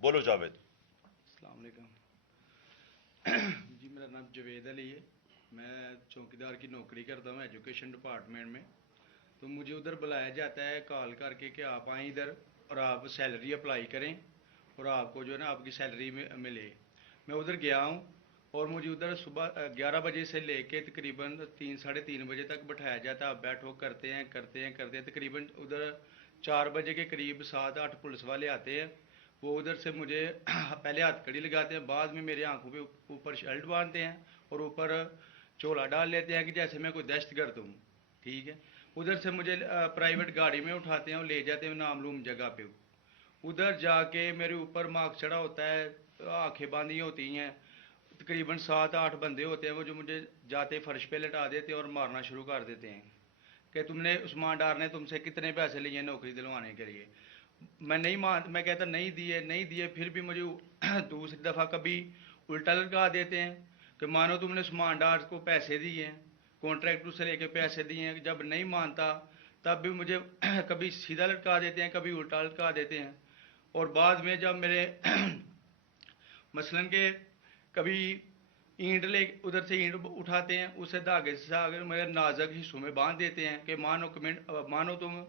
بولو جاوید. السلام علیکم. جی میرا نام جوید علی ہے. میں چوکیدار کی نوکری کرتا ہوں ایجوکیشن ڈپارٹمنٹ میں. تو مجھے ادھر بلایا جاتا ہے کال کر کے کہ آپ آئیں ادھر اور آپ سیلری اپلائی کریں اور آپ کو جو ہے نا آپ کی سیلری ملے. میں ادھر گیا ہوں اور مجھے ادھر صبح 11 بجے سے لے کے تقریباً 3 ساڑھے 3 بجے تک بٹھایا جاتا ہے. آپ بیٹھو کرتے ہیں تقریباً ادھر 4 بجے کے قریب 7-8 پولیس والے آتے ہیں. وہ ادھر سے مجھے پہلے ہاتھ کڑی لگاتے ہیں, بعد میں میرے آنکھوں پہ اوپر شرٹ باندھتے ہیں اور اوپر چولا ڈال لیتے ہیں کہ جیسے میں کوئی دہشت گرد ہوں. ٹھیک ہے. ادھر سے مجھے پرائیویٹ گاڑی میں اٹھاتے ہیں اور لے جاتے ہیں نامعلوم جگہ پہ. ادھر جا کے میرے اوپر مارک چڑھا ہوتا ہے, آنکھیں باندھی ہوتی ہیں. تقریباً 7-8 بندے ہوتے ہیں وہ جو مجھے جاتے فرش پہ لٹا دیتے ہیں اور مارنا شروع کر دیتے ہیں کہ تم نے عثمان ڈار نے تم سے کتنے پیسے لیے نوکری دلوانے کے لیے. میں کہتا نہیں دیے. پھر بھی مجھے دوسری دفعہ کبھی الٹا لٹکا دیتے ہیں کہ مانو تم نے عثمان ڈار کو پیسے دیے ہیں, کانٹریکٹر سے لے کے پیسے دیے ہیں. جب نہیں مانتا تب بھی مجھے کبھی سیدھا لٹکا دیتے ہیں, کبھی الٹا لٹکا دیتے ہیں. اور بعد میں جب میرے مثلاً کہ کبھی اینٹ ادھر سے اینٹ اٹھاتے ہیں, اسے دھاگے سے میرے نازک حصوں میں باندھ دیتے ہیں کہ مانو تم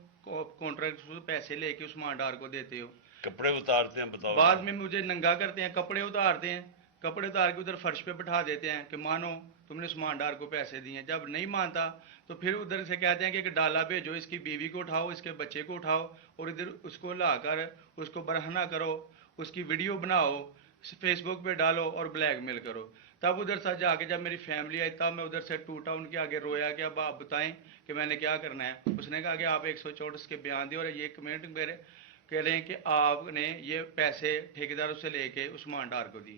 کانٹریکٹ سے پیسے لے کے عثمان ڈار کو دیتے ہو. کپڑے اتارتے ہیں, بتاؤ بعد ذرا. میں مجھے ننگا کرتے ہیں, کپڑے اتارتے ہیں, کپڑے اتار کے ادھر فرش پہ بٹھا دیتے ہیں کہ مانو تم نے عثمان ڈار کو پیسے دیے ہیں. جب نہیں مانتا تو پھر ادھر سے کہتے ہیں کہ ایک ڈالا بھیجو, اس کی بیوی کو اٹھاؤ, اس کے بچے کو اٹھاؤ اور ادھر اس کو لا کر اس کو برہنہ کرو, اس کی ویڈیو بناؤ, فیس بک پہ ڈالو اور بلیک میل کرو. تب ادھر سے جا کے جب میری فیملی آئی تب میں ادھر سے ٹوٹا, ان کے آگے رویا کہ اب آپ بتائیں کہ میں نے کیا کرنا ہے. اس نے کہا کہ آپ 164 کے بیان دیں اور یہ کمنٹ میرے کہہ رہے ہیں کہ آپ نے یہ پیسے ٹھیکیداروں سے لے کے عثمان ڈار کو دی.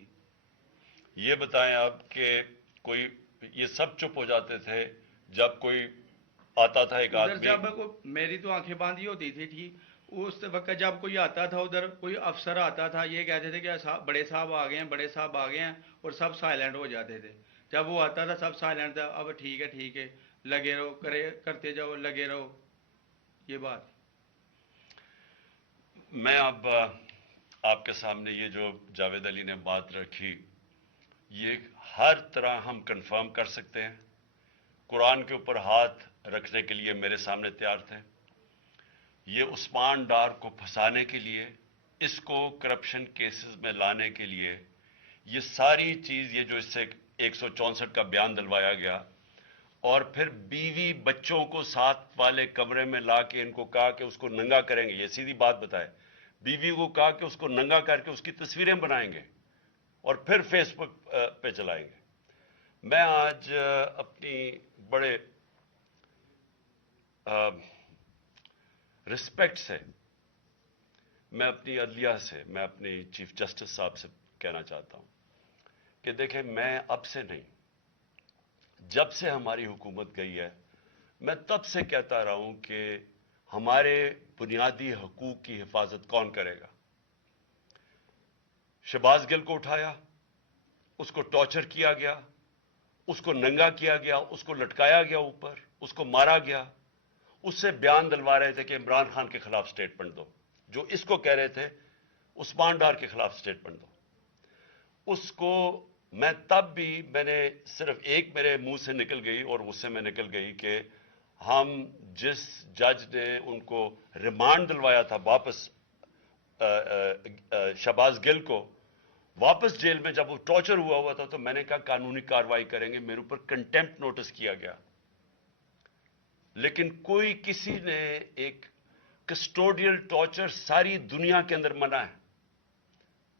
یہ بتائیں آپ کہ کوئی یہ سب چپ ہو جاتے تھے جب کوئی آتا تھا ایک ادھر آدمی. جب میری تو آنکھیں باندھی ہوتی تھی ٹھیک, اس وقت جب کوئی آتا تھا ادھر کوئی افسر آتا تھا, یہ کہتے تھے کہ بڑے صاحب آ گئے ہیں, بڑے صاحب آ گئے ہیں, اور سب سائلنٹ ہو جاتے تھے. جب وہ آتا تھا سب سائلنٹ تھا, اب ٹھیک ہے لگے رہو, کرتے جاؤ, لگے رہو. یہ بات میں اب آپ کے سامنے یہ جو جاوید علی نے بات رکھی, یہ ہر طرح ہم کنفرم کر سکتے ہیں. قرآن کے اوپر ہاتھ رکھنے کے لیے میرے سامنے تیار تھے. یہ عثمان ڈار کو پھنسانے کے لیے, اس کو کرپشن کیسز میں لانے کے لیے, یہ ساری چیز, یہ جو اس سے 164 کا بیان دلوایا گیا, اور پھر بیوی بچوں کو ساتھ والے کمرے میں لا کے ان کو کہا کہ اس کو ننگا کریں گے. یہ سیدھی بات بتائے, بیوی کو کہا کہ اس کو ننگا کر کے اس کی تصویریں بنائیں گے اور پھر فیس بک پہ چلائیں گے. میں آج اپنی بڑے رسپیکٹ سے میں اپنی عدلیہ سے, میں اپنی چیف جسٹس صاحب سے کہنا چاہتا ہوں کہ دیکھیں, میں اب سے نہیں, جب سے ہماری حکومت گئی ہے میں تب سے کہتا رہا ہوں کہ ہمارے بنیادی حقوق کی حفاظت کون کرے گا. شہباز گل کو اٹھایا, اس کو ٹارچر کیا گیا, اس کو ننگا کیا گیا, اس کو لٹکایا گیا اوپر, اس کو مارا گیا. اس سے بیان دلوا رہے تھے کہ عمران خان کے خلاف سٹیٹمنٹ دو, جو اس کو کہہ رہے تھے عثمان ڈار کے خلاف سٹیٹمنٹ دو. اس کو میں تب بھی, میں نے صرف ایک میرے منہ سے نکل گئی اور اس سے میں نکل گئی کہ ہم جس جج نے ان کو ریمانڈ دلوایا تھا واپس, شہباز گل کو واپس جیل میں, جب وہ ٹارچر ہوا تھا تو میں نے کہا قانونی کارروائی کریں گے. میرے اوپر کنٹیمپٹ نوٹس کیا گیا, لیکن کوئی کسی نے ایک کسٹوڈیل ٹارچر ساری دنیا کے اندر منع ہے,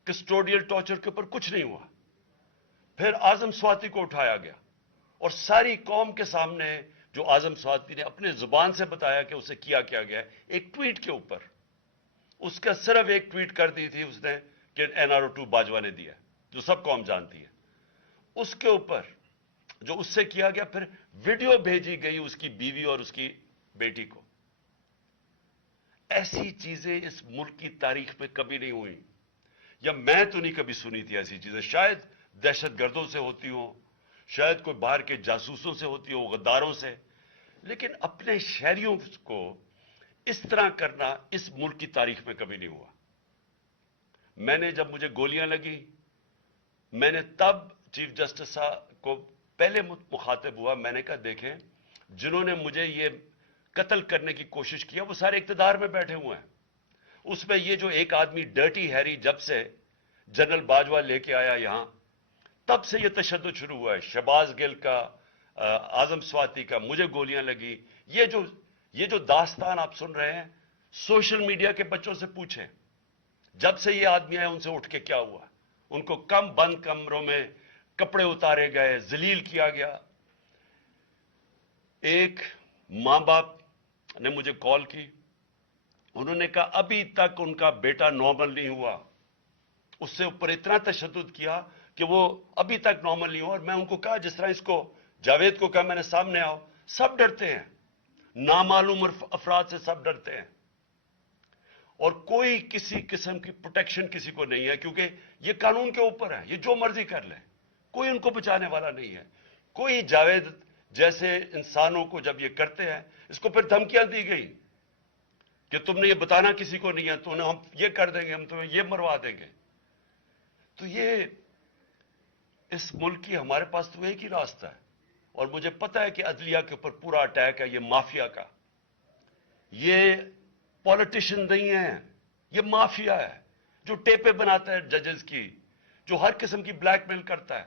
کسٹوڈیل ٹارچر کے اوپر کچھ نہیں ہوا. پھر اعظم سواتی کو اٹھایا گیا اور ساری قوم کے سامنے جو اعظم سواتی نے اپنے زبان سے بتایا کہ اسے کیا گیا, ایک ٹویٹ کے اوپر, اس کا صرف ایک ٹویٹ کر دی تھی اس نے کہ NRO2 باجوہ نے دیا, جو سب قوم جانتی ہے. اس کے اوپر جو اس سے کیا گیا, پھر ویڈیو بھیجی گئی اس کی بیوی اور اس کی بیٹی کو. ایسی چیزیں اس ملک کی تاریخ میں کبھی نہیں ہوئی, یا میں تو نہیں کبھی سنی تھی ایسی چیزیں. شاید دہشت گردوں سے ہوتی ہوں, شاید کوئی باہر کے جاسوسوں سے ہوتی ہو, غداروں سے, لیکن اپنے شہریوں کو اس طرح کرنا اس ملک کی تاریخ میں کبھی نہیں ہوا. میں نے جب مجھے گولیاں لگی میں نے تب چیف جسٹس صاحب کو پہلے مخاطب ہوا. میں نے کہا دیکھیں جنہوں نے مجھے یہ قتل کرنے کی کوشش کیا وہ سارے اقتدار میں بیٹھے ہوئے ہیں. اس میں یہ جو ایک آدمی ڈرٹی ہیری جب سے جنرل باجوہ لے کے آیا یہاں تب سے یہ تشدد شروع ہوا ہے. شہباز گل کا, اعظم سواتی کا, مجھے گولیاں لگی. یہ جو داستان آپ سن رہے ہیں سوشل میڈیا کے بچوں سے پوچھیں جب سے یہ آدمی آئے ان سے اٹھ کے کیا ہوا. ان کو بند کمروں میں کپڑے اتارے گئے, ذلیل کیا گیا. ایک ماں باپ نے مجھے کال کی, انہوں نے کہا ابھی تک ان کا بیٹا نارمل نہیں ہوا. اس سے اوپر اتنا تشدد کیا کہ وہ ابھی تک نارمل نہیں ہوا. اور میں ان کو کہا جس طرح اس کو جاوید کو کہا میں نے سامنے آؤ, سب ڈرتے ہیں, نامعلوم افراد سے سب ڈرتے ہیں. اور کوئی کسی قسم کی پروٹیکشن کسی کو نہیں ہے کیونکہ یہ قانون کے اوپر ہے, یہ جو مرضی کر لیں, کوئی ان کو بچانے والا نہیں ہے. کوئی جاوید جیسے انسانوں کو جب یہ کرتے ہیں اس کو پھر دھمکیاں دی گئی کہ تم نے یہ بتانا کسی کو نہیں ہے, تو ہم یہ کر دیں گے, ہم تمہیں یہ مروا دیں گے. تو یہ اس ملک کی ہمارے پاس تو ایک ہی راستہ ہے. اور مجھے پتا ہے کہ عدلیہ کے اوپر پورا اٹیک ہے یہ مافیا کا. یہ پولیٹیشین نہیں ہے, یہ مافیا ہے جو ٹیپیں بناتا ہے ججز کی, جو ہر قسم کی بلیک میل کرتا ہے.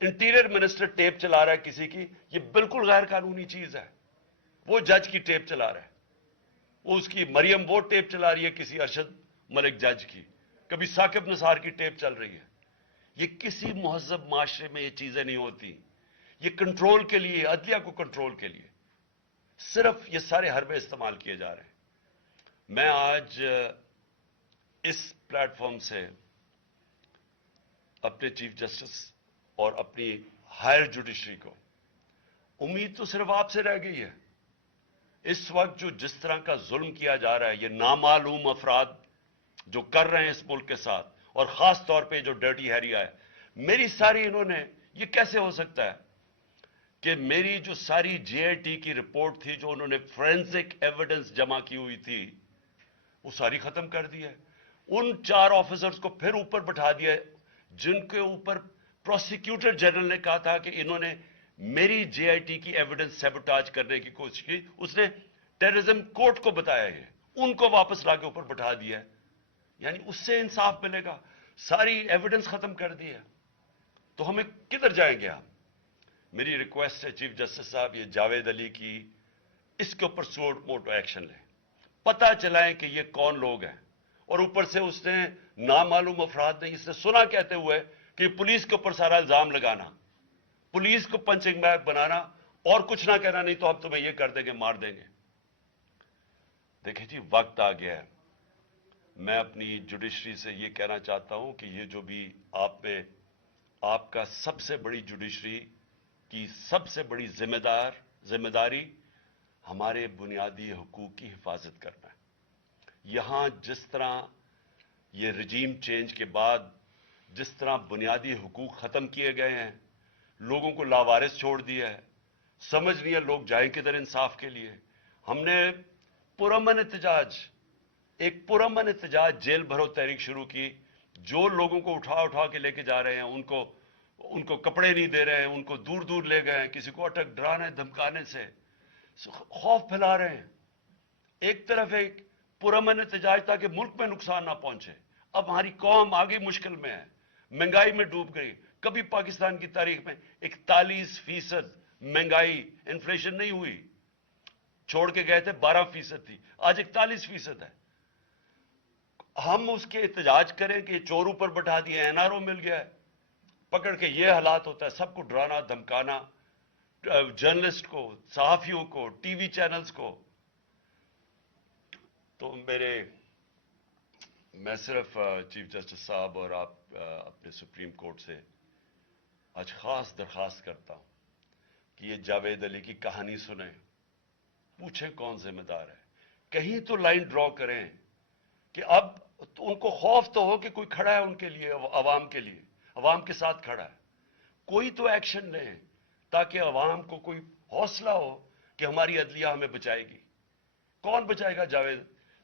انٹیریئر منسٹر ٹیپ چلا رہا ہے کسی کی, یہ بالکل غیر قانونی چیز ہے. وہ جج کی ٹیپ چلا رہا ہے, وہ اس کی مریم وہ ٹیپ چلا رہی ہے کسی ارشد ملک جج کی, کبھی ثاقب نثار کی ٹیپ چل رہی ہے. یہ کسی مہذب معاشرے میں یہ چیزیں نہیں ہوتی. یہ کنٹرول کے لیے, عدلیہ کو کنٹرول کے لیے صرف یہ سارے حربے استعمال کیے جا رہے ہیں. میں آج اس پلیٹ فارم سے اپنے چیف جسٹس اور اپنی ہائر جوڈیشری کو امید تو صرف آپ سے رہ گئی ہے. اس وقت جو جس طرح کا ظلم کیا جا رہا ہے, یہ نامعلوم افراد جو کر رہے ہیں اس ملک کے ساتھ, اور خاص طور پہ جو ڈرٹی ہیری ہے, میری ساری انہوں نے, یہ کیسے ہو سکتا ہے کہ میری جو ساری جے آئی ٹی کی رپورٹ تھی جو انہوں نے فورینسک ایویڈنس جمع کی ہوئی تھی وہ ساری ختم کر دی ہے. ان 4 آفیسرز کو پھر اوپر بٹھا دیا جن کے اوپر پروسیکیوٹر جنرل نے کہا تھا کہ انہوں نے میری جے آئی ٹی کی ایویڈنس سیبوٹاج کرنے کی کوشش کی. اس نے ٹیررزم کورٹ کو بتایا ہے, ان کو واپس لا کے اوپر بٹھا دیا ہے. یعنی اس سے انصاف ملے گا, ساری ایویڈنس ختم کر دی ہے, تو ہمیں کدھر جائیں گے ہم. میری ریکویسٹ ہے چیف جسٹس صاحب, یہ جاوید علی کی اس کے اوپر سوٹ موٹو ایکشن لیں, پتہ چلائیں کہ یہ کون لوگ ہیں. اور اوپر سے اس نے نامعلوم افراد نے اس نے سنا کہتے ہوئے کہ پولیس کے اوپر سارا الزام لگانا, پولیس کو پنچنگ بیگ بنانا اور کچھ نہ کہنا, نہیں تو ہم تمہیں یہ کر دیں گے, مار دیں گے. دیکھیں جی وقت آ گیا ہے. میں اپنی جوڈیشری سے یہ کہنا چاہتا ہوں کہ یہ جو بھی آپ کا سب سے بڑی جوڈیشری کی سب سے بڑی ذمہ داری ہمارے بنیادی حقوق کی حفاظت کرنا ہے. یہاں جس طرح یہ رجیم چینج کے بعد جس طرح بنیادی حقوق ختم کیے گئے ہیں, لوگوں کو لاوارث چھوڑ دیا ہے, سمجھ نہیں ہے لوگ جائیں کدھر انصاف کے لیے. ہم نے ایک پرامن احتجاج جیل بھرو تحریک شروع کی, جو لوگوں کو اٹھا کے لے کے جا رہے ہیں, ان کو کپڑے نہیں دے رہے ہیں, ان کو دور دور لے گئے ہیں, کسی کو اٹک ڈرانے دھمکانے سے خوف پھیلا رہے ہیں. ایک طرف ایک پرامن احتجاج تاکہ ملک میں نقصان نہ پہنچے. اب ہماری قوم آگے مشکل میں ہے, مہنگائی میں ڈوب گئی. کبھی پاکستان کی تاریخ میں 41% مہنگائی انفلیشن نہیں ہوئی, چھوڑ کے گئے تھے 12% تھی, آج 41% ہے. ہم اس کے احتجاج کریں کہ چور اوپر بٹھا دیے, این آر او مل گیا ہے, پکڑ کے یہ حالات ہوتا ہے, سب کو ڈرانا دھمکانا, جرنلسٹ کو, صحافیوں کو, ٹی وی چینلز کو. تو میں صرف چیف جسٹس صاحب اور آپ اپنے سپریم کورٹ سے آج خاص درخواست کرتا ہوں کہ یہ جاوید علی کی کہانی سنیں, پوچھیں کون ذمہ دار ہے, کہیں تو لائن ڈرا کریں کہ اب ان کو خوف تو ہو کہ کوئی کھڑا ہے ان کے لیے, عوام کے لیے, عوام کے ساتھ کھڑا ہے. کوئی تو ایکشن لیں تاکہ عوام کو کوئی حوصلہ ہو کہ ہماری عدلیہ ہمیں بچائے گی. کون بچائے گا جاوید